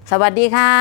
สวัสดีค่ะ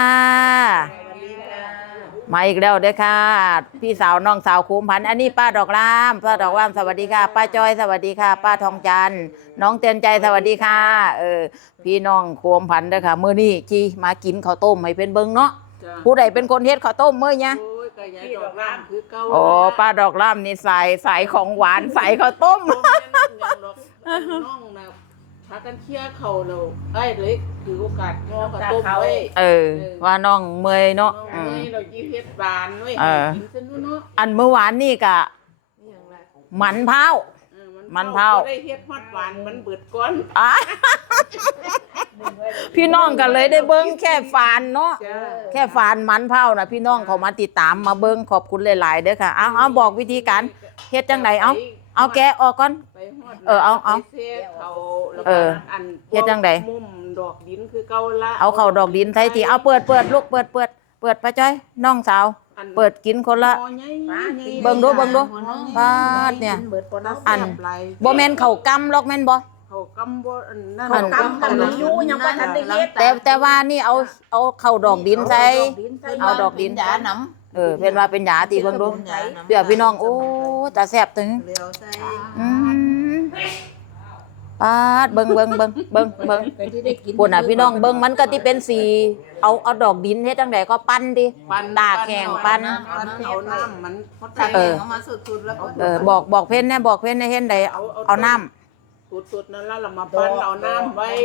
มาอีกแล้วเด้อค่ะพี่สาวน้องสาวคุ้มพันธุ์อันนี้ป้าดอกรามสวัสดีค่ะป้าจอยสวัสดีค่ะป้าทองจันทร์น้องเตือนใจสวัสดีค่ะพี่น้องคุ้มพันธุ์เด้อค่ะมื้อนี้ที่มากินข้าวต้มให้เป็นเบิ่งเนาะผู้ใดเป็นคนเฮ็ดข้าวต้มมื้อเนี่ยโอ้ป้าดอกรามนี่ใส่ของหวานใส่ข้าวต้มน้องนะพากันเคี่ยเข่าเราได้เลยถือโอกาสงอกระต้มไว้ว่าน้องเมยเนาะเราจีเฮ็ดบานไว้กินซะนู่นเนาะอันเมื่อวานนี่กะมันเผาได้เฮ็ดฮอดหวานมันเบิดก้อนพี่น้องกันเลยได้เบิ้งแค่ฟานเนาะแค่ฟานมันเผานะพี่น้องเขามาติดตามมาเบิ้งขอบคุณหลายๆเด้อค่ะเอาบอกวิธีการเฮ็ดจังไดเอาแกะออกก่อนเอาเฮ็ดจังไดมุมดอกดินคือเก่าละเอาเข้าดอกดินใส่ทีเอาเปิดลูกเปิดป้าจ้อยน้องสาวเปิดกินคนละเบิ่งดูปาดเนี่ยอันบ่แม่นข้าวกำหรอกแม่นบ่ข้าวกำบ่นั่นข้าวกำมันอยู่ยังบ่ทันได้เฮ็ดแต่ว่านี่เอาเข้าดอกดินใส่เอาดอกดินยาหนำเป็นว่าเป็นยาติเบิ่งดูเดี๋ยวพี่น้องโอ้ตาแซ่บตึงปาดเบิ่งปุ่นน่ะพี่น้องเบิ่งมันก็ที่เป็นสีเอาดอกดินเฮ็ดจังไดก็ปั้นดิตาแข็งปั้นเอาน้ำมันเอามาสุดๆแล้วก็บอกเพิ่นแน่บอกเพิ่นเฮ็ดได้เอาน้ำสุดๆนั่นแล้วเรามาปั้นเอาน้ำไว้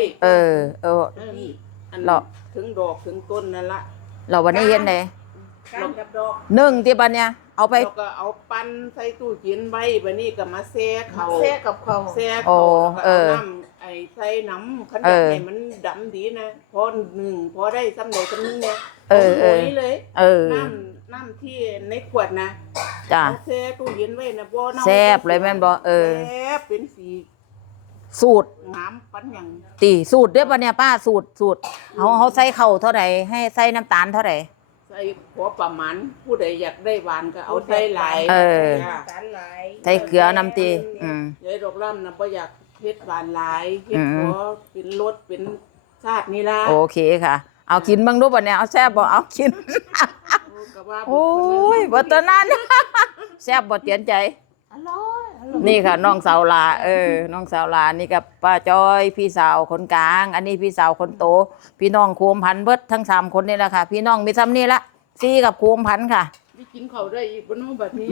เราถึงดอกถึงต้นนั่นละเราวันนี้เฮ็ดได้นึ่งที่บัดเนี่ยเอาไปก็เอาปั้นใส่ตู้เย็นไว้บัดนี้ก็มาแช่เขาแช่กับเขาแช่เขาน้ำใส่น้ำขันอยากให้มันดำดีนะพอได้ซ้ำใดซ้ำนึงเนี่ยเลยน้ำที่ในขวดนะจ้ะแช่ตู้เย็นไว้นะบ่แซ่บเลยแม่นบ่แซ่บเป็นสีสูตรน้ำปั้นอย่างสูตรเด้อปะเนี่ยป้าสูตรเขาใส่ข้าวเท่าไหร่ให้ใส่น้ำตาลเท่าไหร่ใส่พอประมาณผู้ใดอยากได้หวานก็เอาใส่หลายใส่เกลือน้ำตียายดอกร่ำนะบ่อยากเฮ็ดหวานหลายเฮ็ดพอเป็นรสเป็นชาตินี่ล่ะโอเคค่ะเอากินบ้างดูปะเนี่ยเอาแซ่บบ่เอากินโอ้ยบ่ตอนนั้นแซ่บบ่เตียนใจนี่ค่ะน้องสาวลาน้องสาวลานี่กับป้าจอยพี่สาวคนกลางอันนี้พี่สาวคนโตพี่น้องโคมพันเบิดทั้ง3คนนี่แหละค่ะพี่น้องมีซ้ำนี่ละซีกับโคมพันค่ะได้กินข้าวได้อีกบ่น้องบัดนี้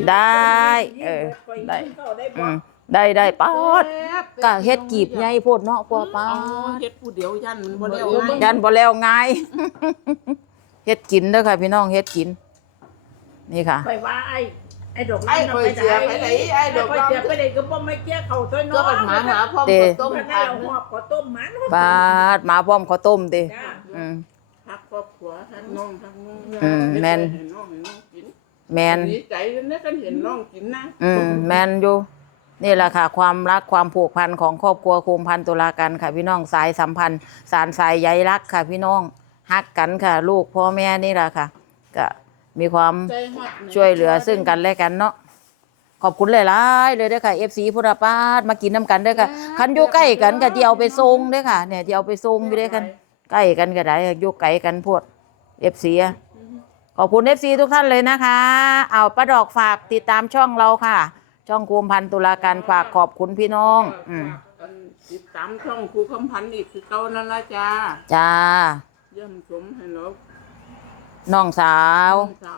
ได้ป๊าดก็เฮ็ดกีบใหญ่โพดเนาะกว่าป๊าดเฮ็ดผู้เดียวยันมันบ่แล้วง่ายเฮ็ดกินเด้อค่ะพี่น้องเฮ็ดกินนี่ค่ะไปว่าไอ้ดอกไม้ไปไหนไอ้ดอกไม้ไปไหนก็บ่ไม่เกี้ยเขาต้นน้อยก็เป็นหมาพร้อมข้าวต้มให้เราหอบข้าวต้มมันบาดหมาพร้อมข้าวต้มติฮักครอบครัวฮักน้องแม่นแม่นดีใจนะกันเห็นน้องกินนะแม่นอยู่นี่แหละค่ะความรักความผูกพันของครอบครัวโคมพันตุลากันค่ะพี่น้องสายสัมพันธ์สารสายใยรักค่ะพี่น้องฮักกันค่ะลูกพ่อแม่นี่แหละค่ะก็มีความช่วยเหลือซึ่งกันและกันเนาะขอบคุณหลายๆเลยเด้อค่ะ FC พุทธปาดมากินน้ำกันเด้อค่ะคันอยู่ใกล้กันก็ที่เอาไปส่งเด้อค่ะเนี่ยที่เอาไปส่งอยู่เด้อกันใกล้กันก็ได้อยู่ไกลกันพวก FC ขอบคุณ FC ทุกท่านเลยนะคะเอาป้าดอกฝากติดตามช่องเราค่ะช่องโคมพันตุลาการฝากขอบคุณพี่น้องติดตามช่องครูคำพันธ์อีกคือเก่านั่นละจ้าเยี่ยมชมให้เราน้องสาว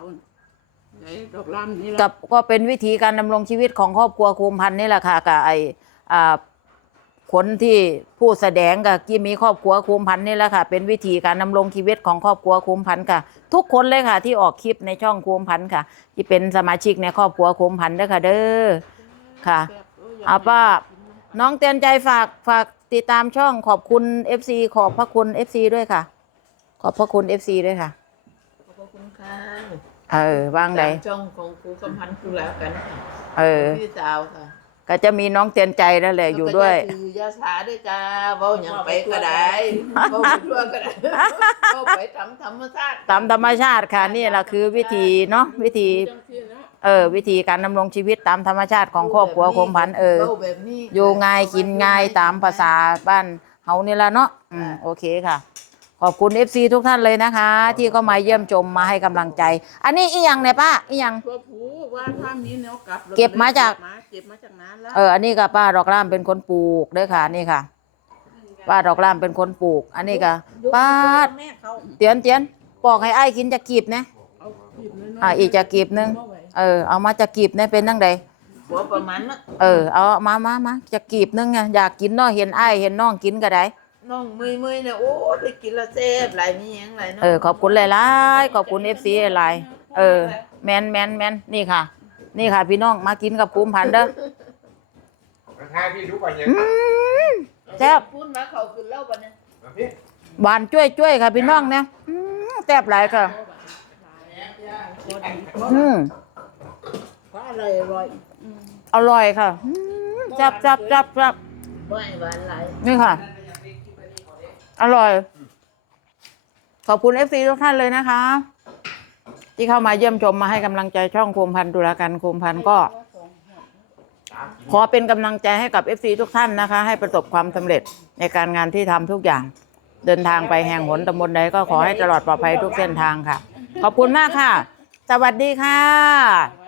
กับก็เป็นวิธีการดำรงชีวิตของครอบครัวโคมพันธ์นี่แหละค่ะกับคนที่ผู้แสดงกับที่มีครอบครัวโคมพันธ์นี่แหละค่ะเป็นวิธีการดำรงชีวิตของครอบครัวโคมพันธ์ค่ะทุกคนเลยค่ะที่ออกคลิปในช่องโคมพันธ์ค่ะที่เป็นสมาชิกในครอบครัวโคมพันธ์เด้อค่ะเด้อค่ะเอาป้าน้องเตือนใจฝากติดตามช่องขอบคุณ FC ขอบพระคุณ FC ด้วยค่ะขอบพระคุณ FC ด้วยค่ะขอบคุณค่ะว่างใดช่องของครูคำพันธ์ตุลากันพี่สาวค่ะก็จะมีน้องเตือนใจนั่นแหละอยู่ด้วยยาสาด้วยจ้าเว้าหยังไปก็ได้เว้าชั่วก็ได้เว้าไปตามธรรมชาติค่ะนี่แหละคือวิธีเนาะวิธีการดำรงชีวิตตามธรรมชาติของครอบครัวโคมพันธ์อยู่ง่ายกินง่ายตามภาษาบ้านเฮานี่ละเนาะโอเคค่ะขอบคุณ FC ทุกท่านเลยนะคะ ที่เข้ามาเยี่ยมชมมาให้กำลังใจ อันนี้อีหยังเนี่ยป้าอีหยังตัวผูว่าถ้ามีแนวกลับเก็บมาจากเก็บมาจากนั้นแล้วอันนี้ก็ป้าดอกล่ามเป็นคนปลูกเด้อค่ะนี่ค่ะ ป้าดอกล่ามเป็นคนปลูก อันนี้ก็ป้าแม่เขาเตียนปอกให้อ้ายกินจะกีบนะเอาขีดน้อยๆอีกจะกีบนึงเอามาจะกีบเนี่ยเป็นจังไดหัวประมาณนั้นเอามาจะกีบนึงไงอยากกินเนาะเห็นอ้ายเห็นน้องกินก็ได้น้องมือเนี่ยโอ้ไปกินละเซฟหลายมีหยังหลายเนาะขอบคุณหลายๆขอบคุณ FC หลายแมนนี่ค่ะ นี่ค่ะ พี่น้องมากินกับภูมิพันธุ์เด้อทายพี่รู้ป่ะเนี่ยแซ่บพูดมาเขาขึ้นเล่าบัดนี้พี่หวานจ้วยค่ะพี่น้องเนี่ยแซ่บหลายค่ะเพราะอะไรอร่อยอร่อยค่ะจับบ่ให้หวานหลายนี่ค่ะ อร่อย ขอบคุณ FC ทุกท่านเลยนะคะ ที่เข้ามาเยี่ยมชมมาให้กำลังใจช่องโคมพันธุ์ตุลาการโคมพันธุ์ก็ ขอเป็นกำลังใจให้กับ FC ทุกท่านนะคะ ให้ประสบความสำเร็จในการงานที่ทำทุกอย่าง เดินทางไปแห่งหนตำบลใดก็ขอให้ตลอดปลอดภัยทุกเส้นทางค่ะ ขอบคุณมากค่ะ สวัสดีค่ะ